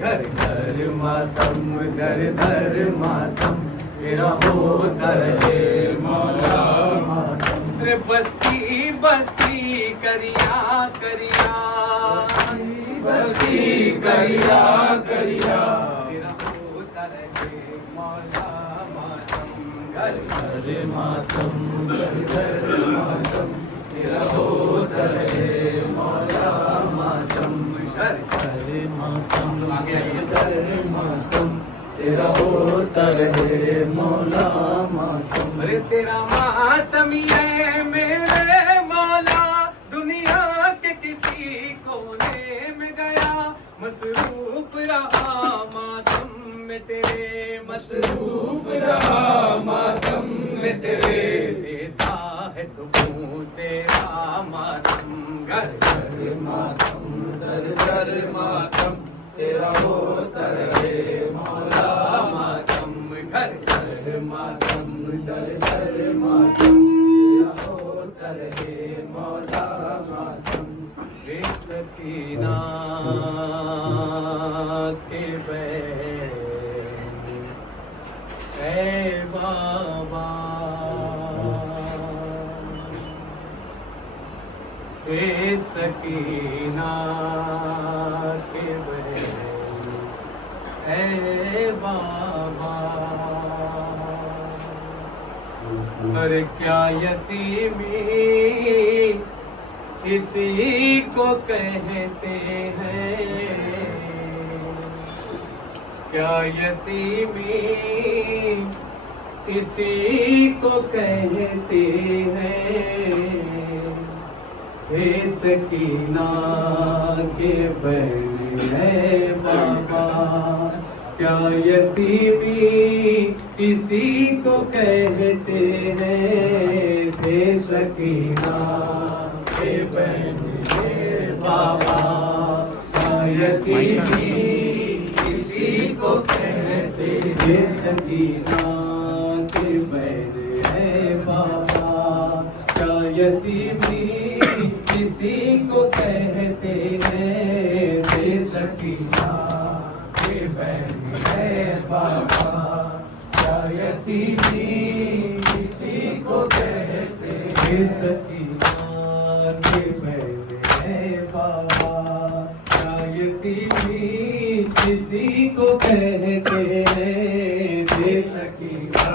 घर घर मातम, घर घर मातम, तेरा होता रहे मौला मातम। रे बस्ती बस्ती करिया करिया, बस्ती करिया करिया, तेरा होता रहे मौला मातम। घर घर मातम, घर घर मातम, तेरा होता रहे मौला मातम। घर घर मातम, घर मातम, तेरा होता रहे मौला मातम। अरे तेरा मातम ये मेरे मौला दुनिया के किसी कोने में गया, मसरूफ रहा मातम में तेरे, मसरूफ रहा मातम में तेरे, देता है सुकून तेरा मातम। घर घर मातम, दर दर मातम, तेरा होता रहे मौला मातम। घर घर मातम, दर दर मातम, तेरा होता रहे मौला मातम। हे सकीना के बैन ऐ बाबा, हे सकीना के बैन ऐ बाबा। अरे क्या यतीमी इसी को कहते हैं, क्या यतीमी इसी को कहते हैं। हे सकीना के बैन है बाबा, क्या यतीमी इसी को कहते हैं। हे सकीना के बैन है बाबा, क्या यतीमी इसी को कहते हैं। सकीना के बैन है बाबा, क्या यतीमी इसी को कहते हैं। हे सकीना के बैन है बाबा, क्या यतीमी इसी को कहते हैं। सकीना के बैन है बाबा, क्या यतीमी इसी को कहते हैं। हे सकीना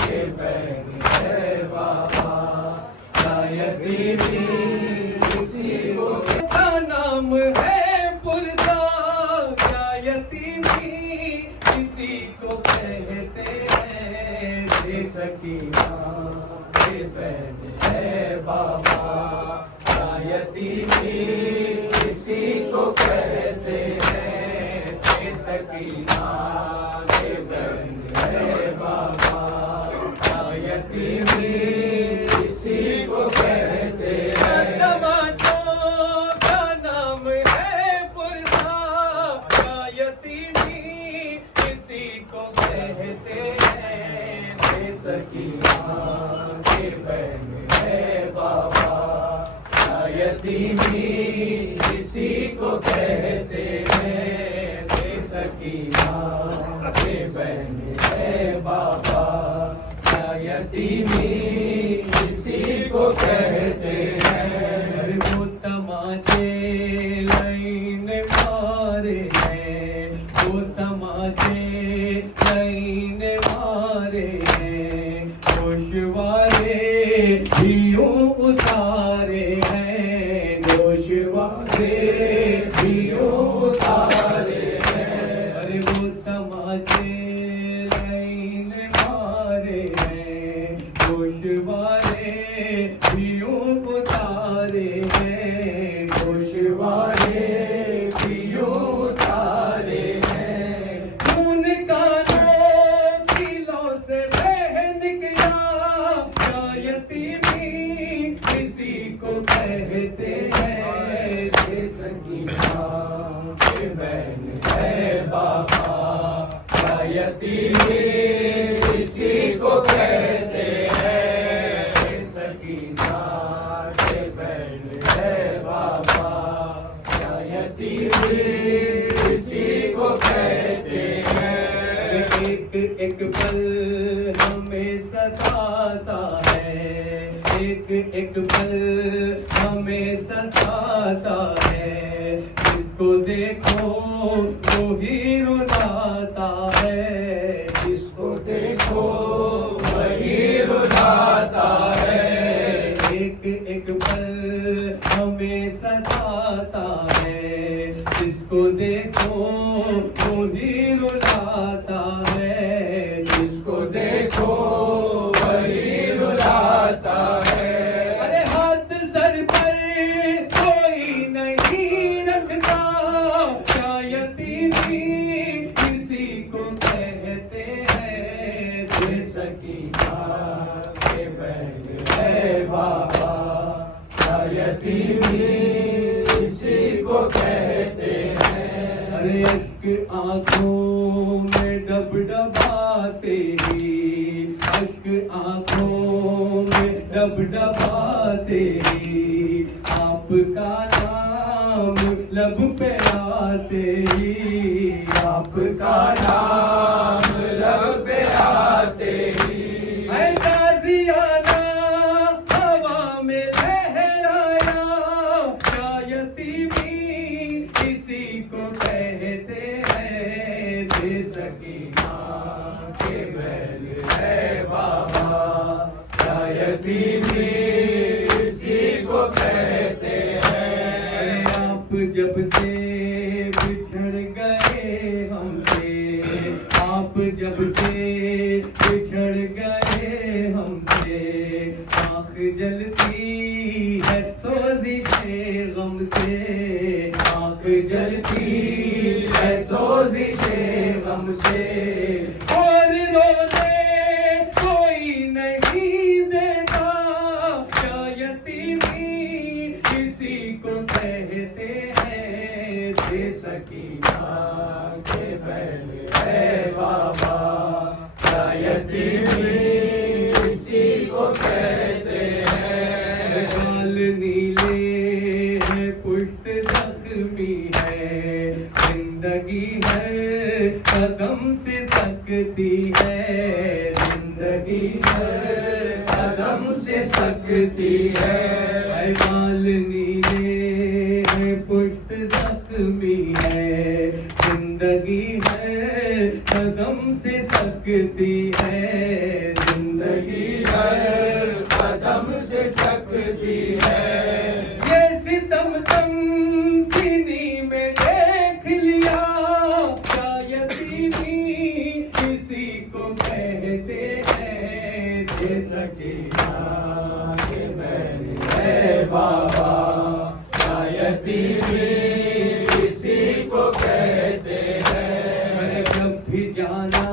के बैन है बाबा, क्या यतीमी इसी को नाम है पुरसा, क्या यतीमी इसी को कहते हैं। हे सकीना के बैन है बाबा, क्या यतीमी इसी को कहते हैं। हे सकीना के बैन है बाबा, क्या यतीमी इसी को कहते हैं। तमाचों का नाम है पुरसा, क्या यतीमी इसी को कहते हैं। हे सकीना के बैन है बाबा, क्या यतीमी इसी को कहते हैं। हे सकीना के बैन है बाबा, क्या यतीमी इसी को कहते हैं। वो तमाचे लाइन मारे हैं, वो तमाचे लाइन मारे हैं, गोशवारे भियों उतारे हैं, गोशवारे भियों उतारे हैं। अरे वो तमाचे लाइन मारे हैं, गोशवारे भियों उतारे हैं, गोशवारे भियों उतारे हैं। खून कानों दिलों से बह निकला, क्या यतीमी किसी को कहते हैं। हे सकीना के बैन है बाबा, क्या यतीमी इसी को कहते हैं। हे सकीना के बैन है बाबा, क्या यतीमी इसी एक पल हमें सताता है, एक एक पल हमें सताता है, जिसको देखो वो ही रुलाता है, जिसको देखो वही रुलाता है, एक एक पल हमें सताता है, जिसको देखो वो ही रुलाता है, जिसको देखो वही रुलाता है। अरे हाथ सर पर कोई नहीं रखता, क्या यतीमी किसी को कहते हैं, दे सकीना के बहन है बाबा, क्या यतीमी किसी को कहते हैं। अरे एक आंखों में डबडबाते ही, एक आंखों में डबडबाते ही, आपका नाम लब पे आते ही, आपका नाम लब पे आते ही, ऐ ताज़ियाना हवा में लहराया, क्या यतीमी किसी को कहते हैं, दे सकीना के बैल है बाबा, क्या यतीमी किसी को कहते हैं। आप जब से बिछड़ गए हमसे, आप जब से बिछड़ गए हमसे, आँख जलती है सोज़िशे गम से, आँख जलती है सोज़िशे गम से, और रोने कोई नहीं देता, क्या यतीमी किसी को कहते हैं, दे सकीना के बैल है बाबा, क्या यतीमी किसी को कहते हैं। गाल नीले है पुष्ट जख्मी है, जिंदगी हर कदम से सकती है, जिंदगी हर कदम से सकती है। गाल नीले है पुष्ट जख्मी है, जिंदगी हर कदम से सकती है, जिंदगी हर कदम से सकती है। ये सितम तुम सीनी में देख लिया, क्या यतीमी किसी को कहते हैं, दे सकीना के बैल है बाबा, क्या यतीमी किसी को कहते हैं। जब भी जाना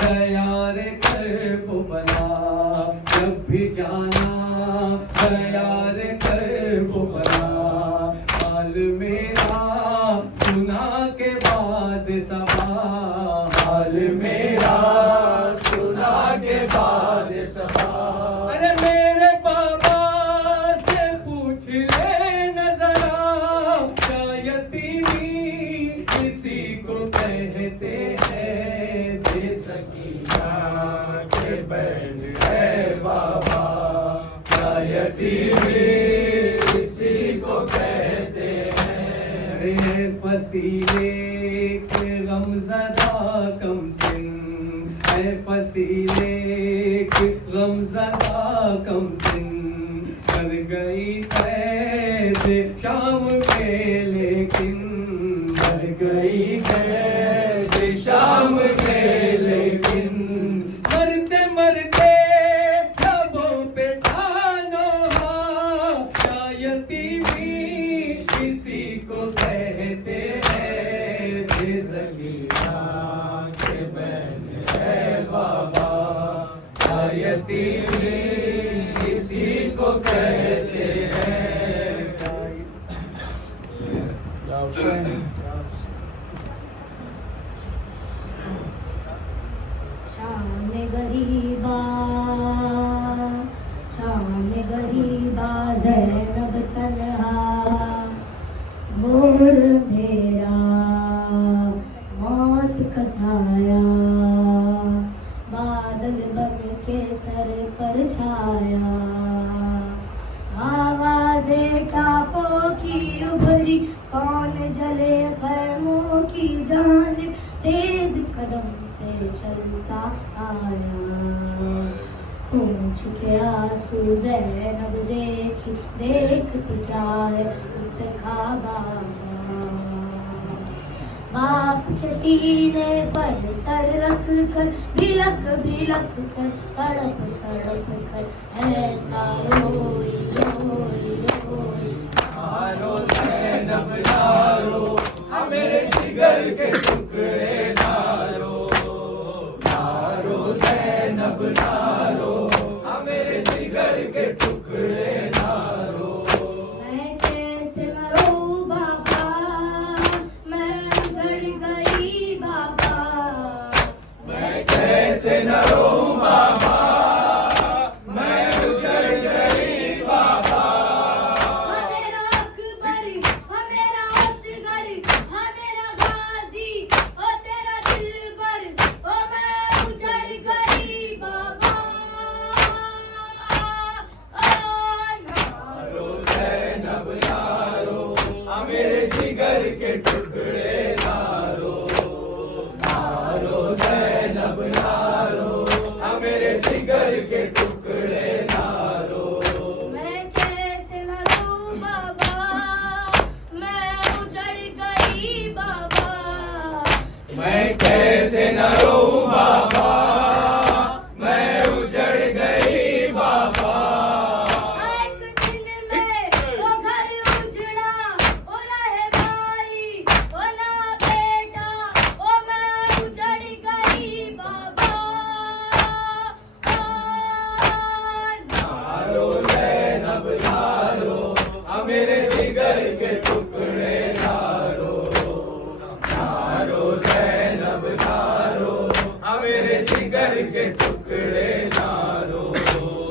तैयार कर वो बना, जब भी जाना तैयार कर वो बना, हाल मेरा सुना के बाद सबा, हाल मेरा सुना के बाद सबा। अरे मेरे बाबा से पूछ ले नजरा, क्या यतीमी किसी को कहते हैं, दे सकीना के बैल है बाबा, क्या यतीमी किसी को कहते हैं। अरे फसीले के गमज़दा कम सिन, ऐ फसीले के गमज़दा कम सिन, कर गई कैद शाम के लेकिन, कर गई कैद शाम के लेकिन, मरते मरते लबों पे ठानो हाँ, क्या यतीमी किसी को कहते हैं, दे सकीना के बैल है बाबा, क्या यतीमी किसी को कहते हैं। छाया। आवाज़ें टापों की उभरी, कौन जले खैमों की जानिब तेज कदम से चलता आया। पूछ के आंसू ज़ैनब देखी, देखती क्या है उसका बाबा। बाप के सीने पर सर रख कर, भिलक भिलक कर, तड़प तड़प कर ऐसा रोई रोई रोई। नारो ज़ैनब नारो, मेरे जिगर के टुकड़े नारो। नारो ज़ैनब नारो, मेरे जिगर के टुकड़े नारो। मैं कैसे न रोऊं बाबा, मैं उजड़ गई बाबा। मैं कैसे न रोऊं बाबा, मैं उजड़ गई बाबा। हाँ मेरा अकबर, हाँ मेरा असगर, हाँ मेरा गाजी, ओ तेरा दिलबर, ओ मैं उजड़ गई बाबा। नारो ज़ैनब नारो, मेरे जिगर के टुकड़े नारो। नारो ज़ैनब नारो, मेरे जिगर के टुकड़े नारो। मैं कैसे न रोऊं बाबा, मैं उजड़ गई बाबा। मैं कैसे न रोऊं बाबा, मैं उजड़ गई बाबा। एक दिन में वो घर उजड़ा, ओ रहे भाई, ओ ना बेटा, ओ मैं उजड़ गई बाबा। नारो ज़ैनब नारो, मेरे जिगर के टुकड़े नारो। नारो ज़ैनब नारो, मेरे जिगर के टुकड़े नारो।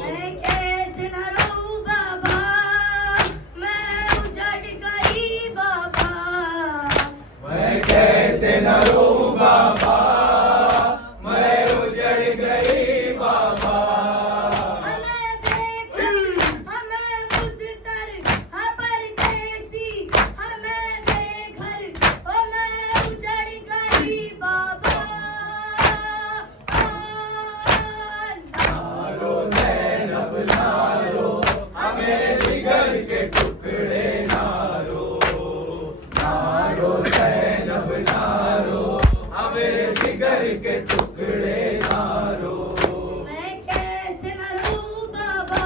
मैं कैसे न रोऊं बाबा, मैं उजड़ गई बाबा। मैं कैसे न रोऊं बाबा, मैं उजड़ गई बाबा। हमें बेकस, हमें मुज़तर, हाँ परदेसी, हमें बेघर, ओ मैं उजड़ गई बाबा। नारो ज़ैनब नारो, मेरे जिगर के टुकड़े नारो। नारो ज़ैनब नारो, मेरे जिगर के टुकड़े नारो। मैं कैसे न रोऊं बाबा,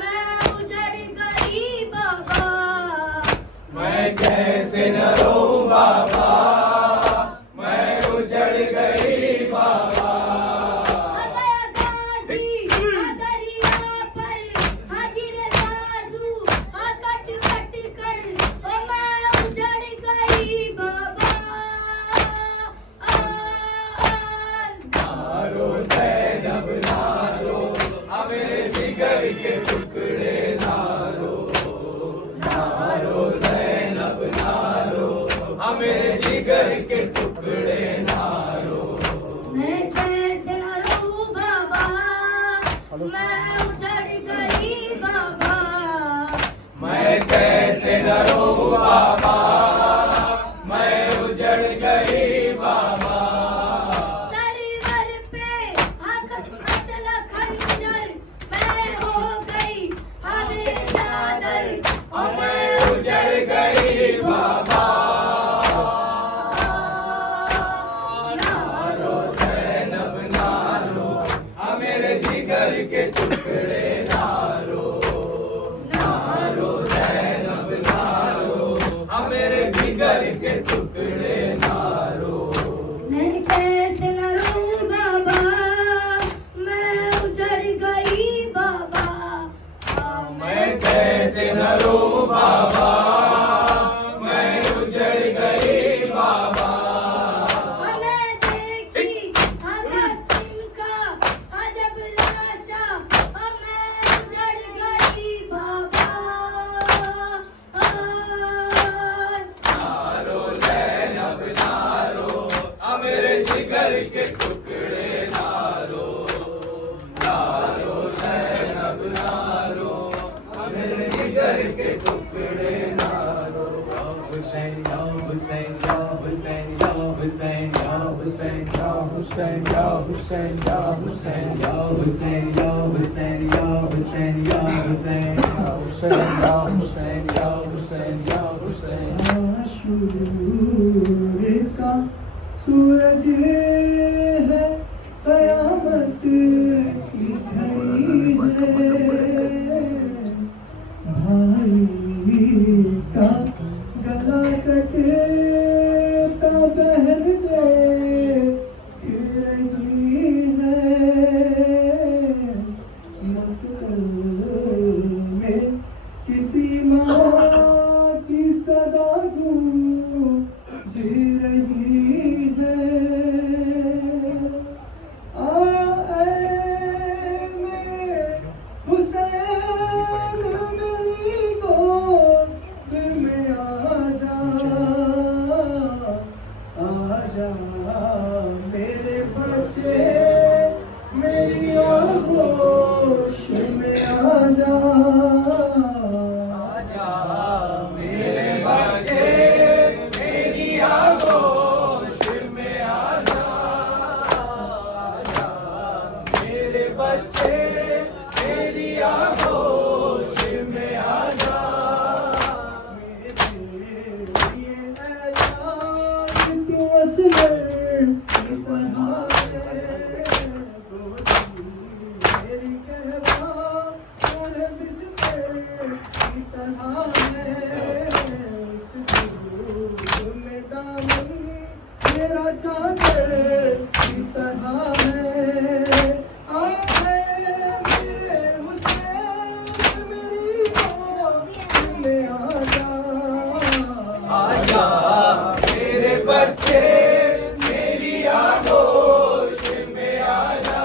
मैं उजड़ गई बाबा। मैं कैसे न रोऊं बाबा, मैं उजड़ गई बाबा। आ गया गाजी, आ दरिया पर, हाँ गिरे बाजू, हाँ कट कट कर, ओ मैं उजड़ गई बाबा। नारो ज़ैनब नारो, मेरे जिगर के टुकड़े नारो। नारो ज़ैनब नारो, मेरे जिगर के टुकड़े नारो। मैं कैसे न रोऊं बाबा, मैं उजड़ गई बाबा। मैं कैसे न रोऊं बाबा, मैं उजड़ गई बाबा। सरवर पे चला खंजर, मैं हो गई हमें चादर, ओ मैं उजड़ गई बाबा। नारो ज़ैनब नारो, मेरे जिगर के टुकड़े नारो। नारो ज़ैनब नारो, मेरे जिगर के टुकड़े नारो। मैं कैसे न रोऊं बाबा, मैं उजड़ गई बाबा। मैं कैसे न रोऊं बाबा, मैं उजड़ गई बाबा। हमें देखी हाँ कासिम का, हाँ जब लाशा, हाँ मैं उजड़ गई बाबा। नारो Zainab Hussein, Ya Hussein, Ya Hussein, Ya Hussein, Ya Hussein, Ya Hussein, Ya Hussein, Ya Hussein, Ya Hussein, Ya Hussein, Ya Hussein, Ya Hussein. आशूर का सूरज है कयामत की घड़ी है भाई का गला कटता बहन दे रही है मकतल में किसी माँ की सदा गूंज रही है हुसैन मेरी गोद में आजा मेरे बच्चे मेरी आगोश में आजा मेरे बच्चे मेरी आगोश में आजा, मेरे बच्चे मेरी आगोश में आजा. मेरा चादर की तरह है हुसैन मेरी गोद में आजा मेरे बच्चे मेरी आगोश में आजा,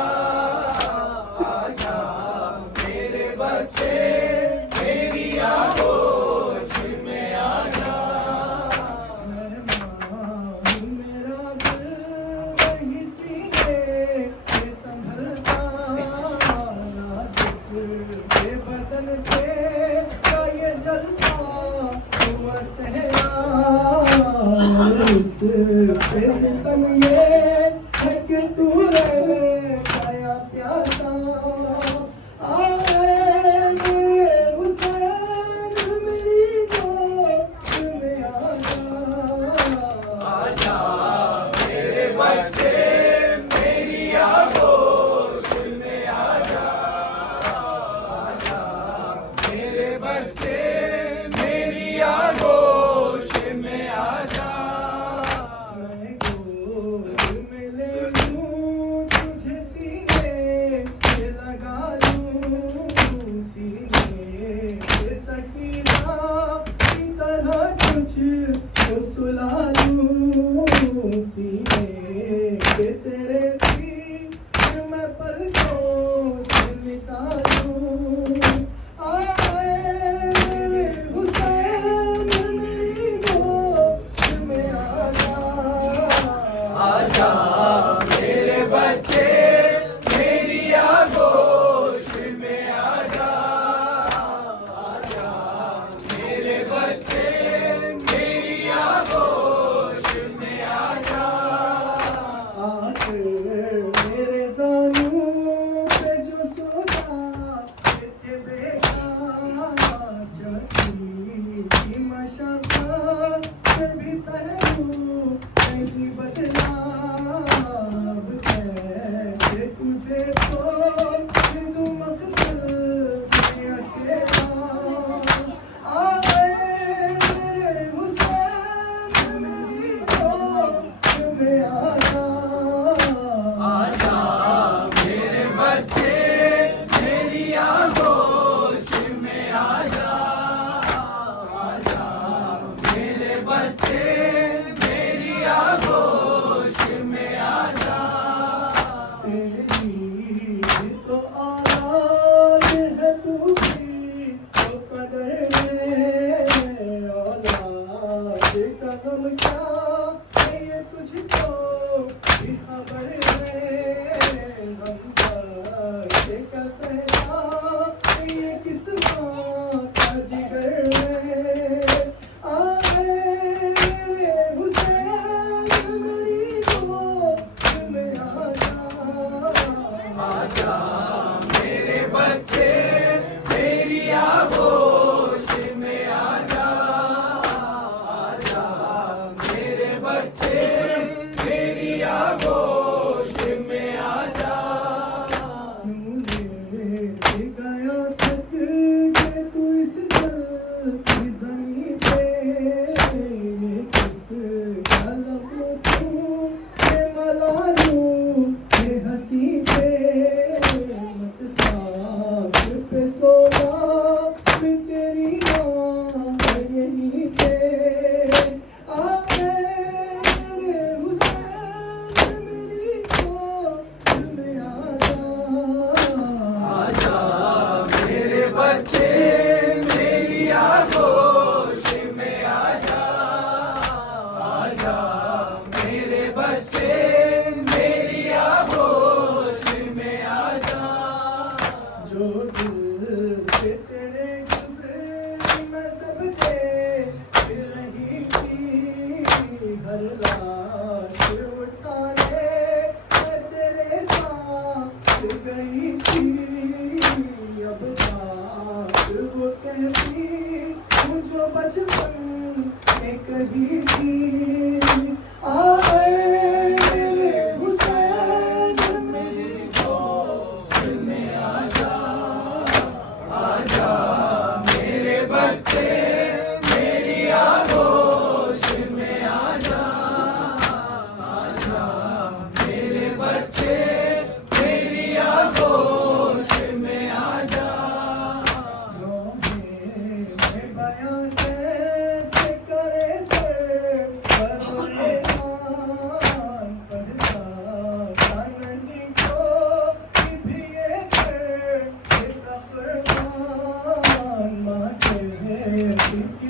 आजा मेरे बच्चे मेरी आगोश में आजा. मेरा दिल वही सीने में संभलता नाजुक के बदन पे का ये जलता हुआ सहरा इस पे सितम ये है कि तू रह पाया प्यासा आए मेरे हुसैन मेरी गोद में आजा मेरे बच्चे मेरी आगोश में आजा, आजा मेरे बच्चे मेरी आगोश में आजा. मैं गोद में ले लूं तुझे सीने पे लगा लूं सीने पे सकीना की तरह तुझको सुला लूं सीने पे तेरे तीर मैं पलकों से निकालूं आए मेरे हुसैन मेरी गोद में आजा मेरे बच्चे मेरी आगोश में आजा, आजा मेरे बच्चे मेरी आगोश में आजा. मेरे जानू पे जो सोता थे बेटा की मशक्कत भी पहलू नहीं बदला बच्चे मेरी आगोश में आजा। ले गया थक के तू इस जल की ज़मीं पे, ये किस कलम तू ये मलालू ये हंसी पे, मत खाक पे सोना मैं तेरी आँख यहीं पे। आ मेरे हुसैन मेरी गोद में आजा। आजा मेरे बच्चे मेरी आगोश में आजा। आजा मेरे बच्चे मेरी आगोश में आजा। जो दिल पे तेरे गुज़र में सब दे रही थी, हर लाश उठाने मैं तेरे साथ गई थी। अब बात वो कहती मुझे बचपन में कही थी। आए मेरे हुसैन मेरी गोद में आजा। आजा मेरे बच्चे मेरी आगोश में आजा। आजा मेरे बच्चे मेरी आगोश में आजा। बयां कैसे करे सर परेशान, परेशान नहीं को भी ये कर फरमान। माँ कहती